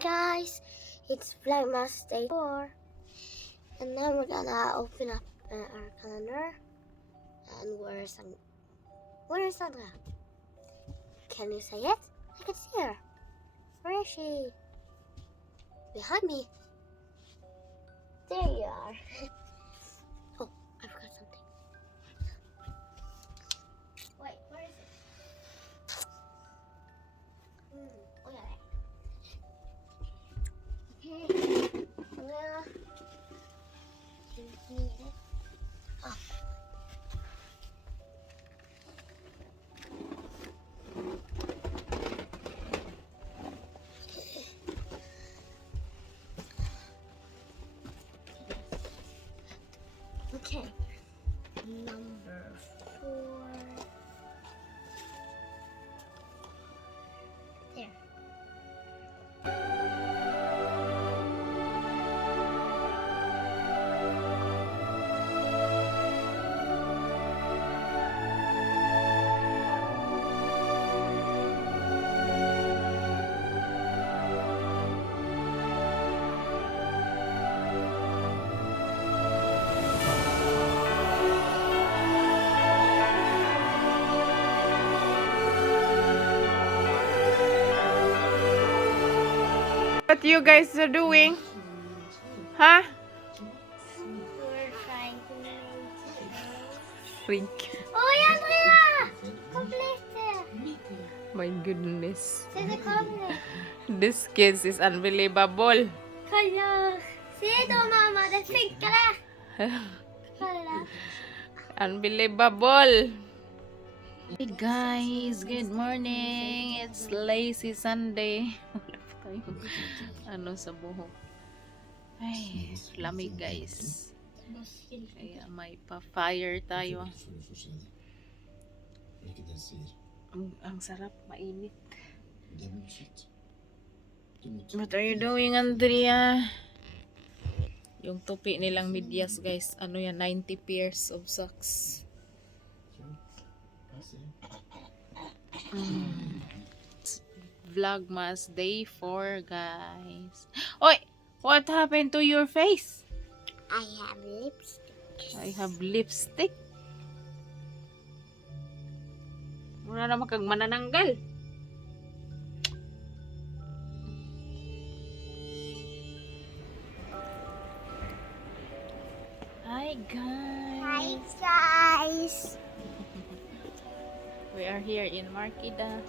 guys, it's Vlogmas Day 4, and now we're gonna open up our calendar. And where's Sandra? Can you say it? I can see her. Where is she? Behind me. There you are. Oh, I forgot something. Wait, where is it? Oh yeah, there. Okay. Well, you need it. Oh. Okay, number 4. There. What you guys are doing? Huh? We're trying to make Freak. Oh, Andrea! Complete! My goodness. See the complete. This kids is unbelievable. Kolla! Se då mamma, det funkar! Kolla! Unbelievable. Hey guys, good morning. It's lazy Sunday. Wala pa tayong ano sa buhok. Ay, lamig guys. Kaya may pa-fire tayo. Ang sarap, mainit. What are you doing, Andrea? Yung tupi nilang medyas guys, ano yan, 90 pairs of socks. Vlogmas Day 4 guys. Oy! What happened to your face? I have lipstick. I have lipstick. Wala naman kang manananggal. Hi guys. Hi guys! We are here in Markida.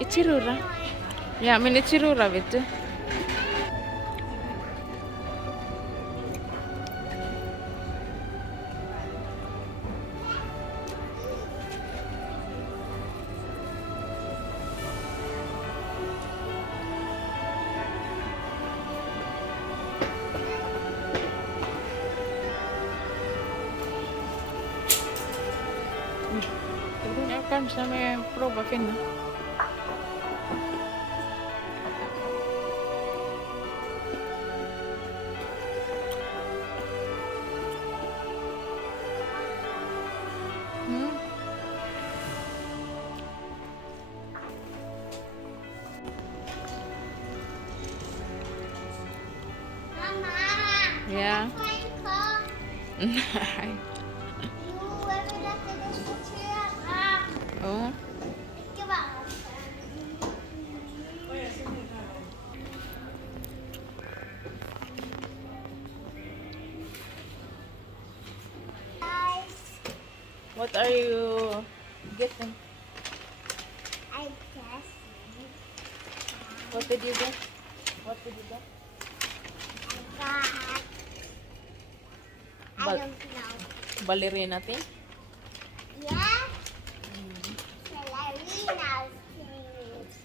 Ichirura. Ja, men Ichirura vet du. Jag kanske med prova finna. Mama! Ja. Nej. Jo, jag vill att det diskuterar. Oh. Inte bara. Guys, What are you getting? I guess What did you get? What did you get? I Bal- don't know. Ballerina thing? Yeah? Ballerinas, please.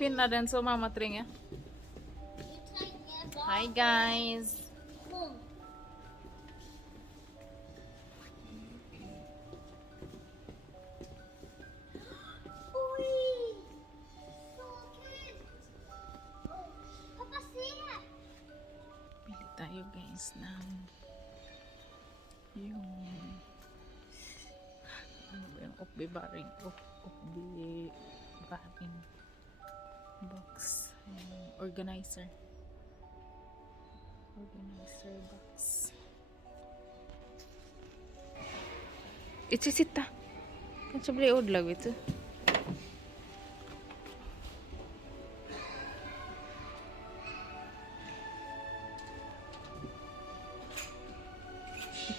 finna den så mamma trenger. Hi guys. Bili tayo guys ng yung ano ba yung opbevaring box, yung organizer box. Itu sita kan beli udlag itu.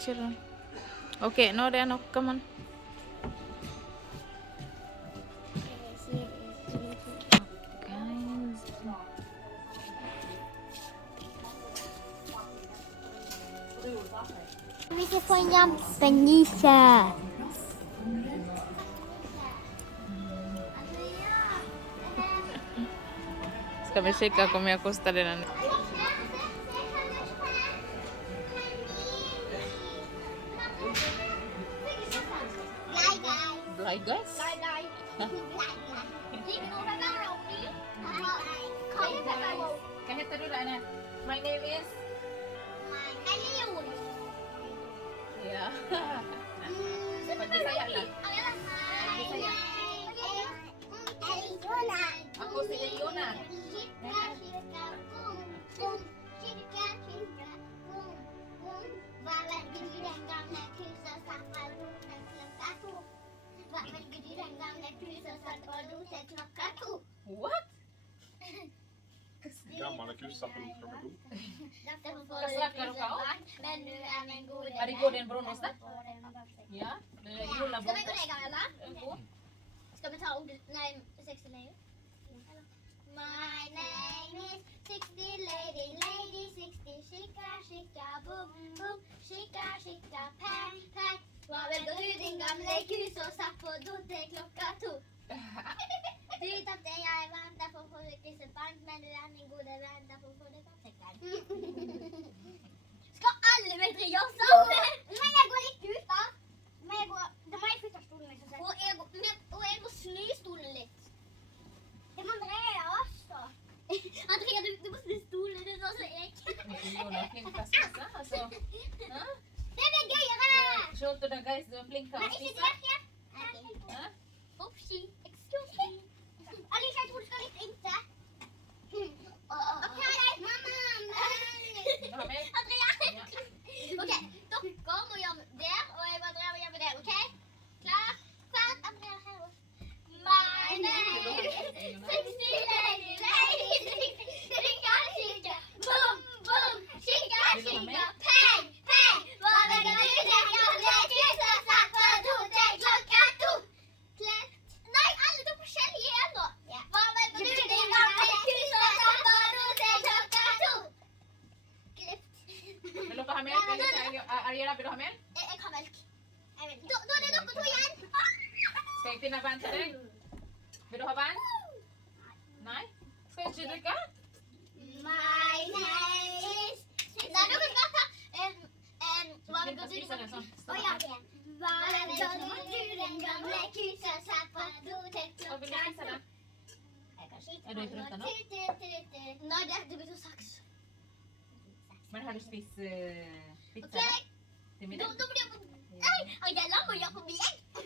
Ciron. Okay, no then come on. Vi ska få en jampenisse. Ska vi kika hur mycket kostar den? Bly guys? Kahit dulu ana. My name is ya. Bisaya lang. Bisaya. Ako si Leona. What? Gammal kussapelot från en bok. Snackar du kau? Ari går den brunost där? Ja, det är julla Ska vi gå brunost. ner alla? Ska vi ta ordet? Nej, 60 lady. My name is 60 lady, lady 60. Shika, shika, boom, boom. Shika, shika, pang, pang. Var väl går du din gamla kus och satt på dotter klocka 2. Du tappade jag väntar på att få det krisebank, men du är min gode vän, där får få det kaffekann. Ska alle bedre gjøre sammen? Men jeg går litt ut da. Da må jeg flytte stolen min. Og jeg må snu stolen litt. Det må Andrea også. Andrea, du må snu stolen, det er sånn som jeg. Leona flinka spisa, alltså. Ja? Det blir gøyere! Skjønte du guys, du er flinka Nei, å ikke spise? det. Ja? Oppski. Excuse me. Alice, jeg tror du skal litt inntil. Ok, mamma. Du har med? Andrea. Ja. Ok, dere må gjøre det, og jeg og Andrea må gjøre det, ok? Klar? Kvart, Andrea her også. My name is 60 lady, lady 60. Shika, shika, boom, boom. Shika, shika, pang, pang. Hva vil du det gamle krysset satt på do til klokka 2? Nei, alle to forskjellige igjen nå. Hva vil du det gamle krysset satt på do til klokka 2? Klipp. Vil dere ha melk? Ariela, vil du ha melk? Jeg har melk. Da er det dere to igjen. Skal jeg finne vann til deg? Vil du ha vann? Nei? Skal jeg ikke drikke? My name is... Nei, dere skal ta... Hva vil Flinka du spisa det sånn. Hva vil du den gamle kusen satt på do til Hva vil du klokka spise da? Er du trøtt nå? Nei, det betyr saks. Men har du spist pizza Ok, da? Til da middag? blir jeg på... Nei, Angela må gjøre på meg.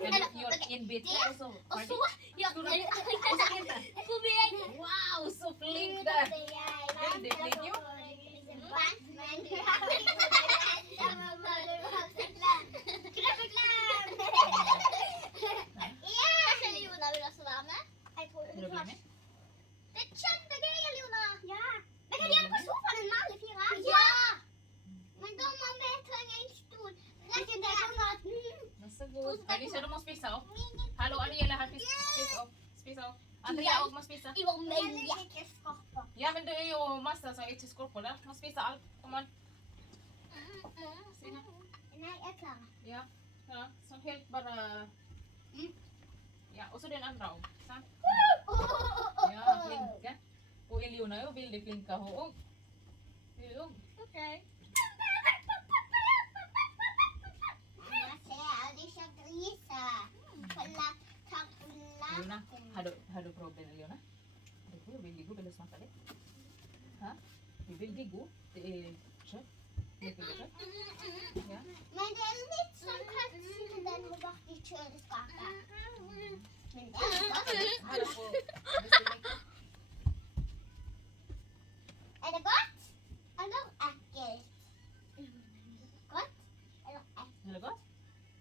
Eller gjør en bit til, og så Og ferdig? så... Ja, Skal du- på meg. Wow, så flink du er! Veldig flink, jo. Men du har Kanskje Leona vil også være med? Vil du bli med? Det er kjempegøy, Leona! Ja! Men kan vi gjøre det på sofaen med alle fire? Ja! Men da må vi trenge en stol. Rekker det sånn at... Vær så god. Alicia, du må spise opp. Hallo, Ariela, her. Spis opp. Spis opp. Andrea også må spise. I vår melje. Ja, men det er jo masse som ikke skorper der. Må spise alt. Kom an. Nei, jeg klarer. Ja, ja. Sånn helt bare... Ja, og så den andre også. Sant? Ja, flink. Iljona jo veldig flinka hun. Ok. Jeg ser aldri ikke grise. Iljona, har du prøvd den, Iljona? Det er jo veldig god. Vil du smake det? Hæ? Det er veldig god. Det er kjøtt. Litt kjøtt. Ja. Men det er litt sånn kanskje den har vært i kjøleskapet. Men det er godt. Her er på Er det godt? Eller ekkelt? Godt? Eller ekkelt? Er det godt?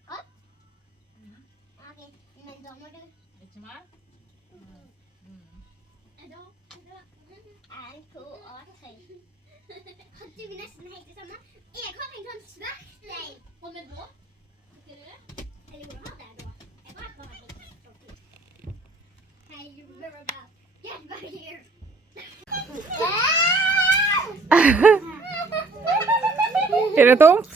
Godt? Ok, men da må du... Ikke mer? En, to og tre. Har du nesten helt det samme? Jeg har en sånn svart stein. Og med blå? Skal du det? Eller vil du ha det da? Jeg har bare litt sånn. Hey, you're about. Get back here. Er det tomt?